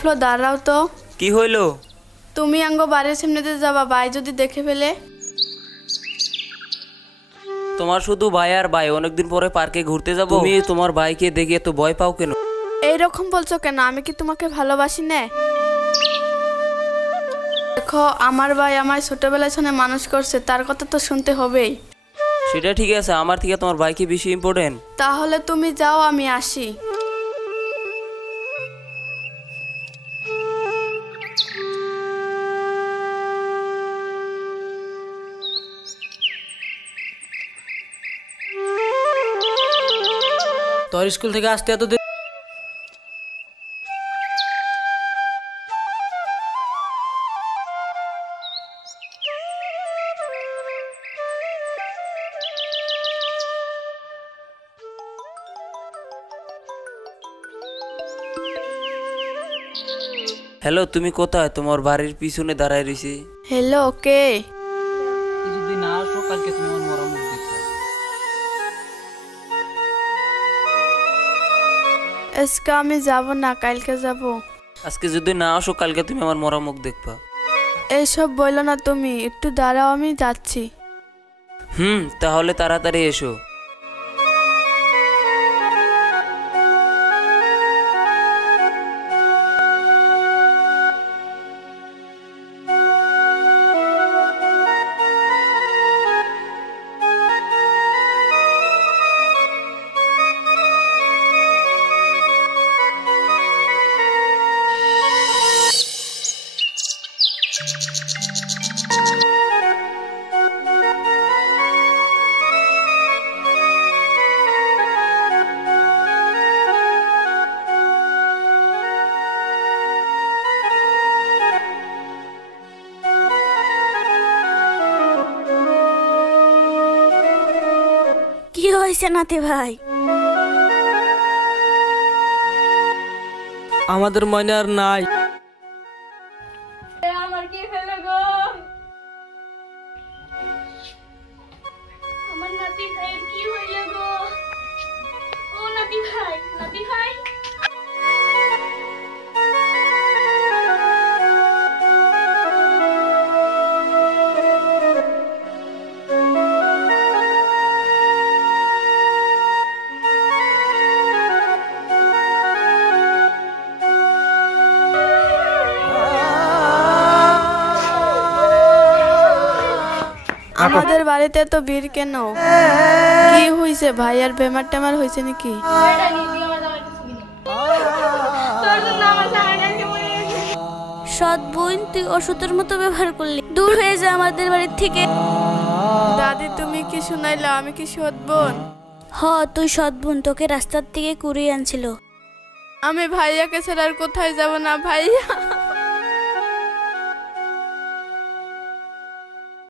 Flow দাঁড়াও তো। কি হইলো? তুমি আঙ্গ বাড়ির সামনেতে যাবা, ভাই যদি দেখে ফেলে? তোমার শুধু ভাই আর ভাই, অনেকদিন পরে পার্কে ঘুরতে যাবো, তুমি তোমার ভাইকে দেখে তো ভয় পাও কেন? এইরকম বলছো কেন? আমি কি তোমাকে ভালোবাসি না? দেখো, আমার ভাই আমার ছোটবেলায় শুনে মানুষ করছে, তার কথা তো শুনতে হবেই। সেটা ঠিক আছে, আমার থেকে তোমার ভাই কি বেশি ইম্পর্টেন্ট? তাহলে তুমি যাও, আমি আসি। তোর স্কুল থেকে আসতে এত দেরি? হ্যালো, তুমি কোথায়? তোমার বাড়ির পিছনে দাঁড়ায় রইছি। হ্যালো, কে? যদি না আসো কালকে তুমি আমার মরা মুখ দেখবে। আজকে আমি যাব না, কালকে যাব। আজকে যদি না আসো কালকে তুমি আমার মরা মুখ দেখবা। এইসব বললো না, তুমি একটু দাঁড়াও, আমি যাচ্ছি। তাহলে তাড়াতাড়ি এসো। কি হয়েছে নাতি ভাই? আমাদের মনে আর নাই। আমার কি হলো গো? আমার নাতি ভাইয়ের কি হইল গো? ও নাতি ভাই, নাতি ভাই। আমাদের বাড়িতে তো ভিড় কেন? কি হয়েছে? ভাইয়ার বেমার টেমার হয়েছে নাকি? সৎ বোন, তুই ওষুধের মতো ব্যবহার করলি। দূর হয়ে যা আমাদের বাড়ির থেকে। দাদি, তুমি কি শুনাইলা? আমি কি সৎ বোন? তুই সৎ বোন, তোকে রাস্তার থেকে কুড়িয়ে আনছিল। আমি ভাইয়াকে ছাড়া আর কোথায় যাব না। ভাইয়া